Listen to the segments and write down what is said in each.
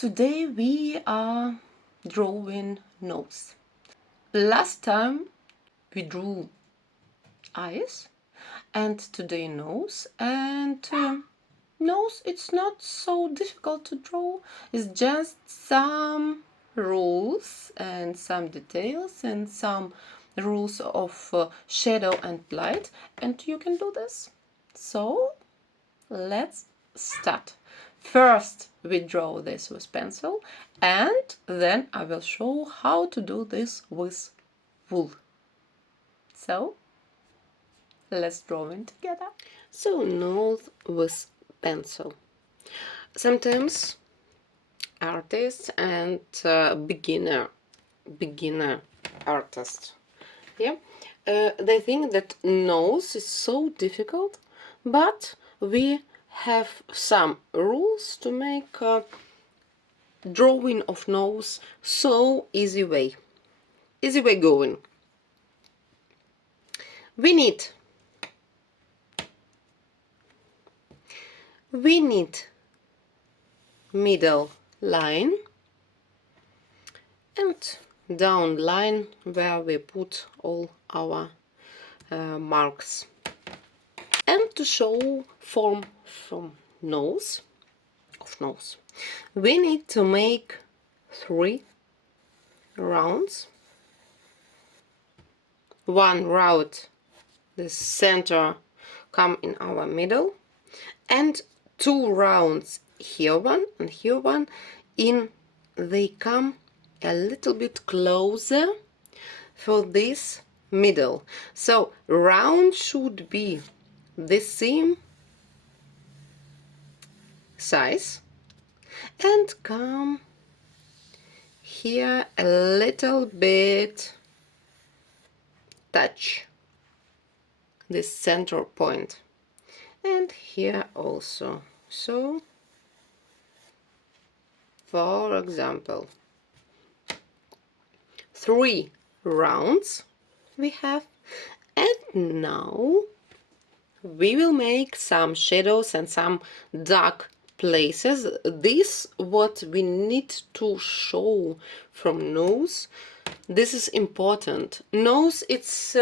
Today we are drawing nose. Last time we drew eyes and today nose, and nose it's not so difficult to draw. It's just some rules and some details and some rules of shadow and light, and you can do this. So let's start. First we draw this with pencil, and then I will show how to do this with wool. So let's draw it together. So nose with pencil. Sometimes artists and beginner artists, they think that nose is so difficult, but we have some rules to make drawing of nose so easy way going. We need middle line and down line where we put all our marks. And to show form from nose, we need to make 3 rounds. One round, the center come in our middle, and 2 rounds, here one and here one, they come a little bit closer for this middle. So round should be the same size and come here a little bit, touch this center point, and here also. So for example, 3 rounds we have, and now we will make some shadows and some dark places. This what we need to show from nose. This is important. Nose it's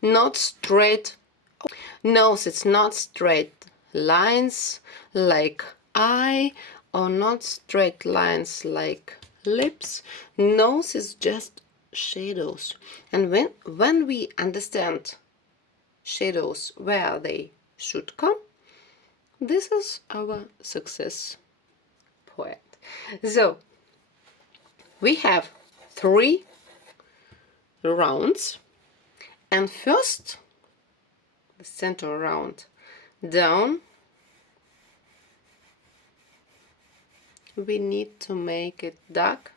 not straight. Nose it's not straight lines like eye, or not straight lines like lips. Nose is just shadows, and when we understand shadows where they should come, this is our success point. So we have 3 rounds, and first the center round down we need to make it dark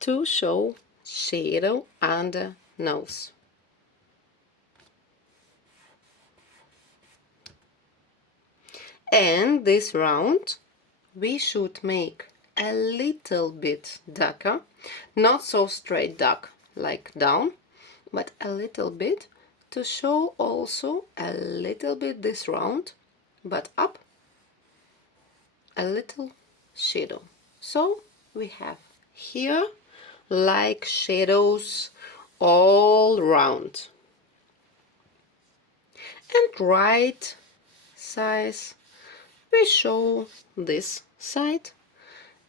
to show shadow under nose. And this round we should make a little bit darker, not so straight dark like down, but a little bit to show also a little bit this round, but up a little shadow. So we have here like shadows all round. And right size we show this side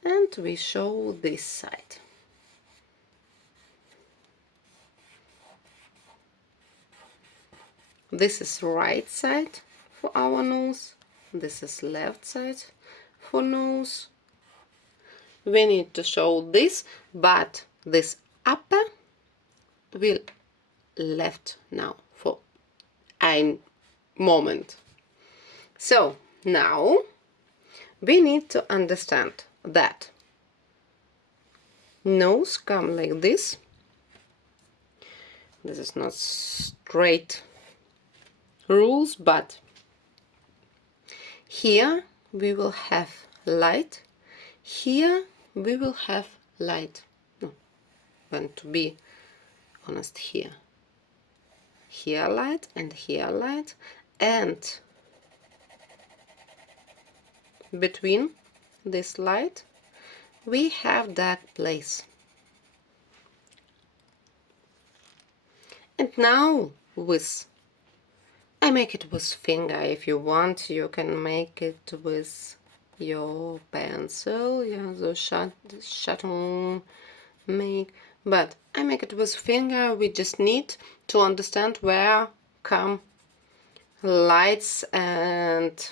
and we show this side. This is right side for our nose, this is left side for nose. We need to show this, but this upper will left now for a moment. So now we need to understand that nose come like this. This is not straight rules, but here we will have light, here we will have light. No, want to be honest, here light and here light, and between this light, we have that place. And now I make it with finger. If you want, you can make it with your pencil. Yeah, the Schaut make. But I make it with finger. We just need to understand where come lights and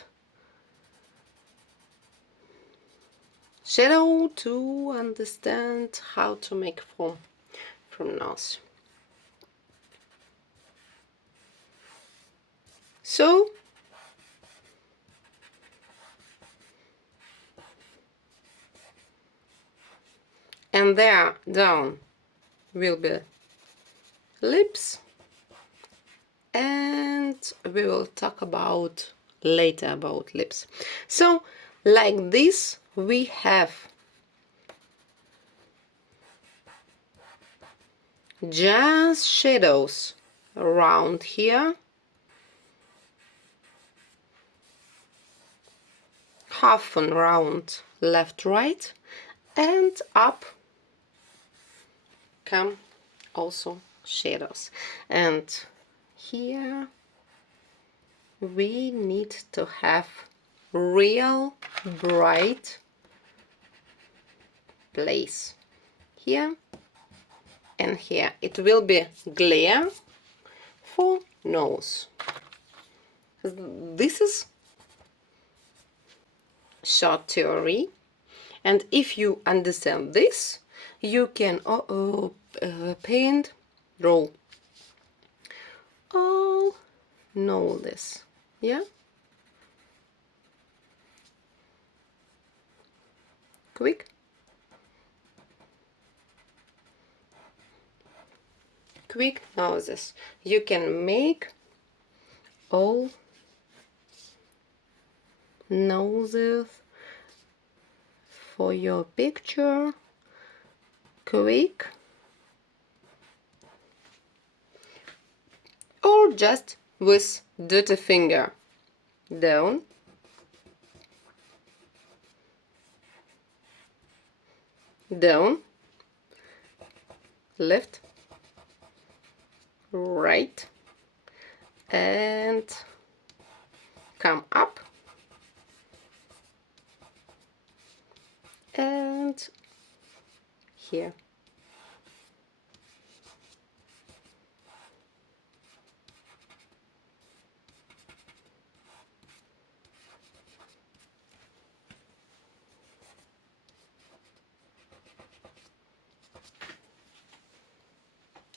shadow to understand how to make from Nase. So and there down will be lips, and we will talk about later about lips. So like this we have just shadows around here, half and round left right, and up come also shadows. And here we need to have real bright place here and here. It will be glare for nose. This is short theory, and if you understand this, you can paint, draw all know this. Yeah, quick noses. You can make all noses for your picture quick, or just with dirty finger down, down, left, right, and come up and here.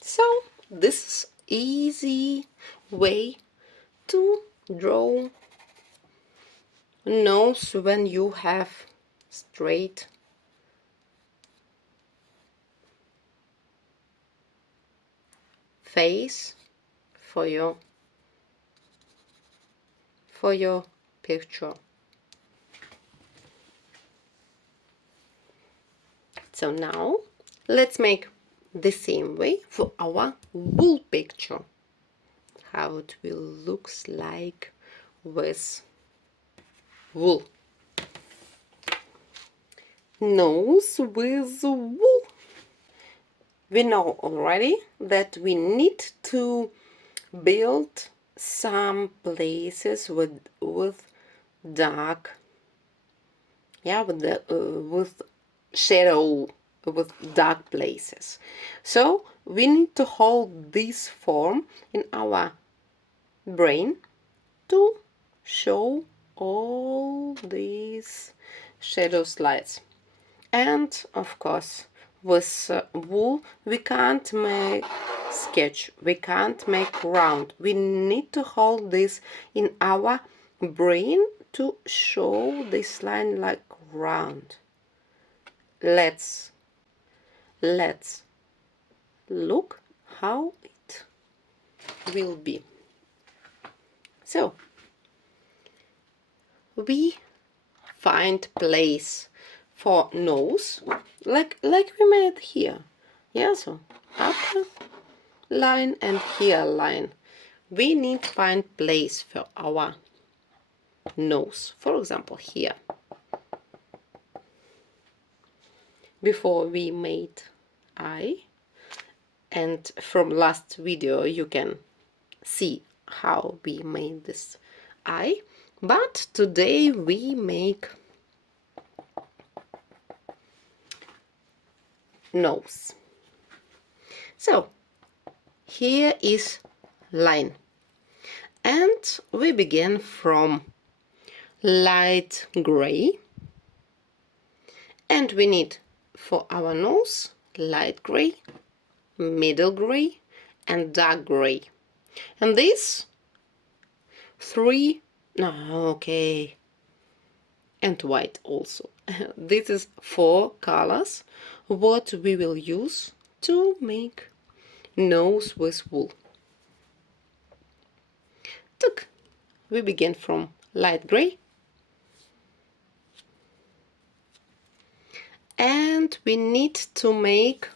So this is easy way to draw nose when you have straight face for your picture. So now let's make the same way for our wool picture, how it will looks like with wool. Nose with wool. We know already that we need to build some places with dark, yeah, with shadow, with dark places. So we need to hold this form in our brain to show all these shadow slides. And of course with wool we can't make sketch, we can't make round. We need to hold this in our brain to show this line like round. Let's look how it will be. So we find place for nose like we made here. Yeah, so up line and here line. We need to find place for our nose. For example, here. before we made eye, and from last video you can see how we made this eye, but today we make nose. So here is line, and we begin from light gray, and we need for our nose light gray, middle gray, and dark gray. And these three, no, okay, and white also. This is 4 colors what we will use to make nose with wool. Look, we begin from light gray, and we need to make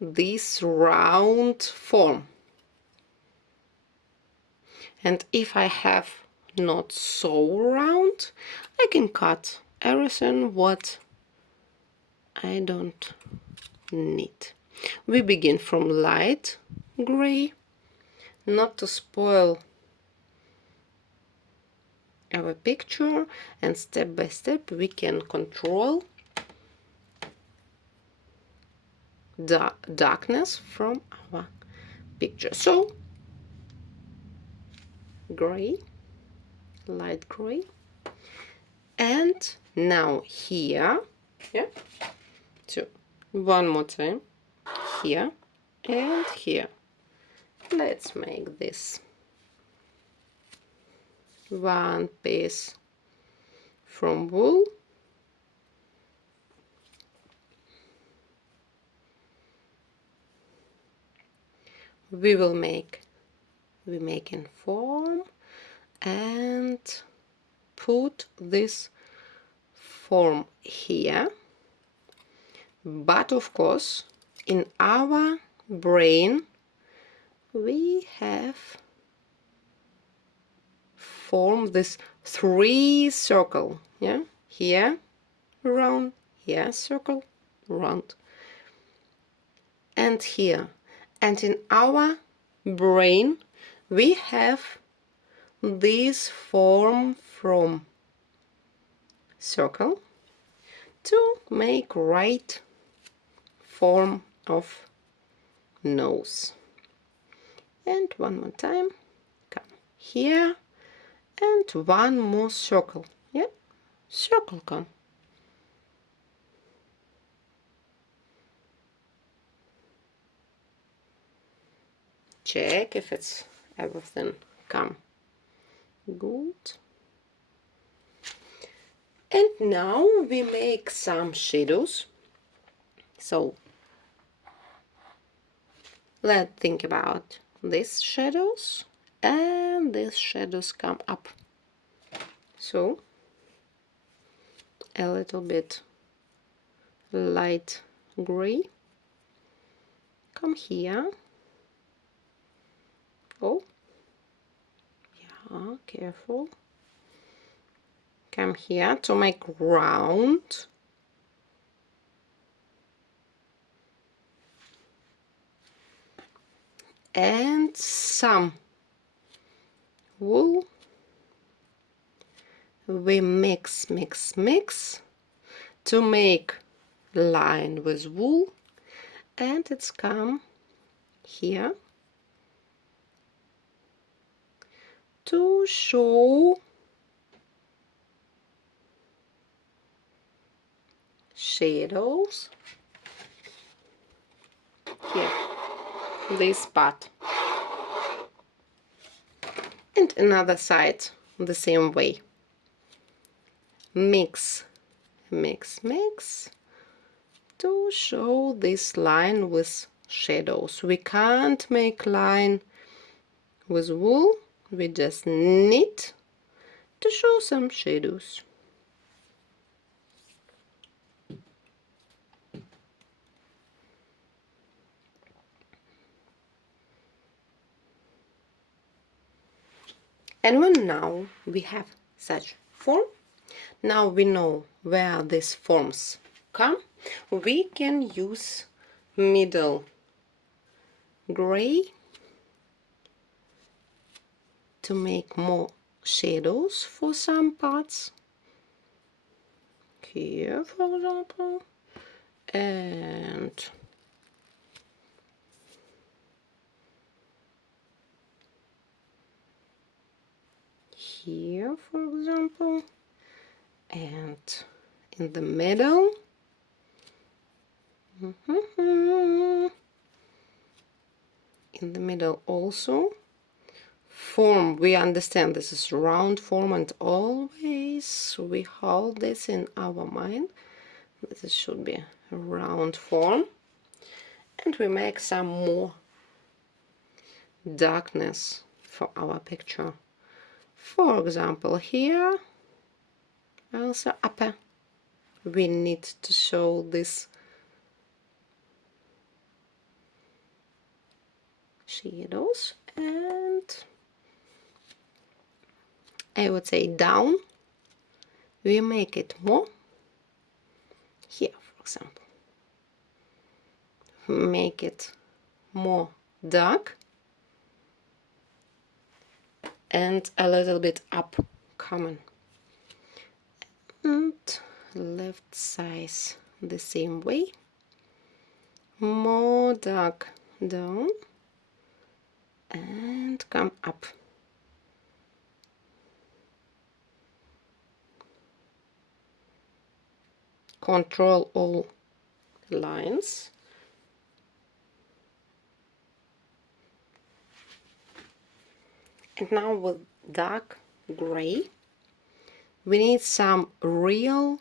this round form. And if I have not so round, I can cut everything what I don't need. We begin from light gray, not to spoil our picture, and step by step we can control the darkness from our picture. So gray, light gray, and now here, yeah, so one more time, here and here. Let's make this one piece from wool, we make in form and put this form here. But of course in our brain we have formed this 3 circle, yeah, here round, here circle, round, and here. And in our brain we have this form from circle to make right form of nose. And one more time, come here, and one more circle, yeah, circle come. Check if it's everything come good. And now we make some shadows. So let's think about these shadows, and these shadows come up. So a little bit light gray, come here. Oh, yeah, careful. Come here to make round. And some wool. We mix to make line with wool, and it's come here to show shadows here, this part, and another side the same way. Mix to show this line with shadows. We can't make line with wool, we just need to show some shadows. And when now we have such form, now we know where these forms come, we can use middle gray to make more shadows for some parts. Here, for example, and here, for example, and in the middle. In the middle also. Form, we understand this is round form, and always we hold this in our mind. This should be a round form. And we make some more darkness for our picture. For example, here, also upper, we need to show this shadows, and I would say down, we make it more. Here, for example, make it more dark and a little bit up common, and left side the same way, more dark down and come up. Control all lines. And now with dark gray, we need some real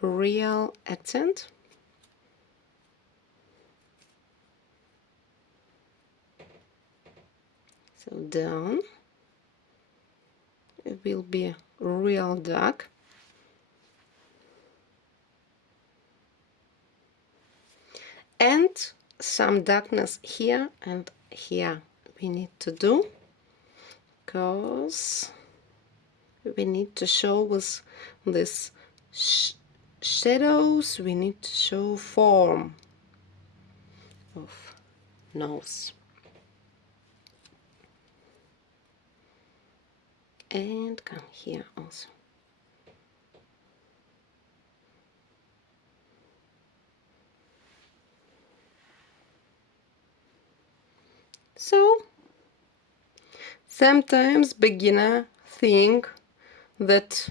accent. So down, it will be real dark. And some darkness here and here we need to do, because we need to show with this shadows, we need to show form of nose. And come here also. So sometimes beginner think that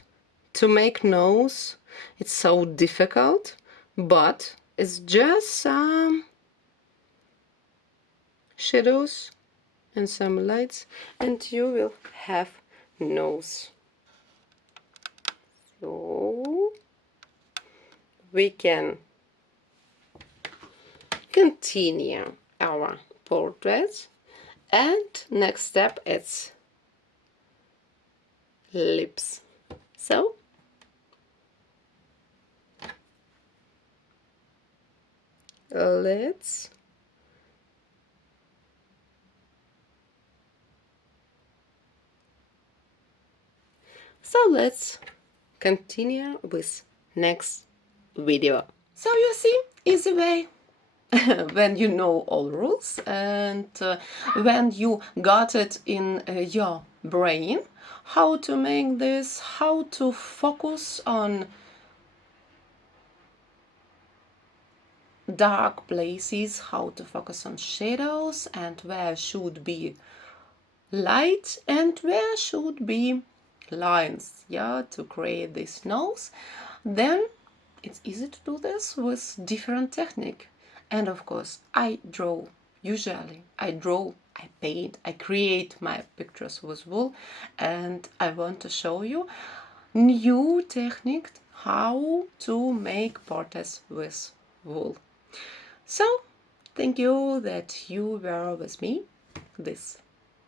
to make nose it's so difficult, but it's just some shadows and some lights and you will have nose. So we can continue our portrait, and next step is lips. So let's continue with next video. So you see, easy way. When you know all rules and when you got it in your brain, how to make this, how to focus on dark places, how to focus on shadows, and where should be light and where should be lines, yeah, to create this nose, then it's easy to do this with different technique. And of course, I draw, usually I draw, I paint, I create my pictures with wool, and I want to show you new technique how to make portraits with wool. So, thank you that you were with me this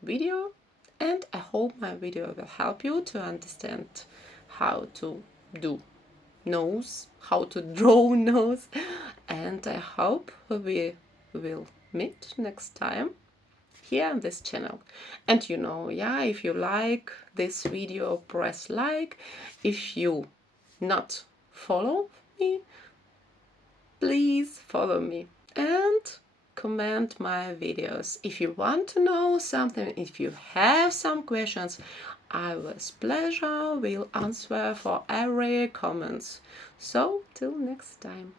video, and I hope my video will help you to understand how to do nose, how to draw nose, and I hope we will meet next time here on this channel. And you know, yeah, if you like this video, press like. If you not follow me, please follow me and comment my videos. If you want to know something, if you have some questions, I with pleasure will answer for every comments. So till next time.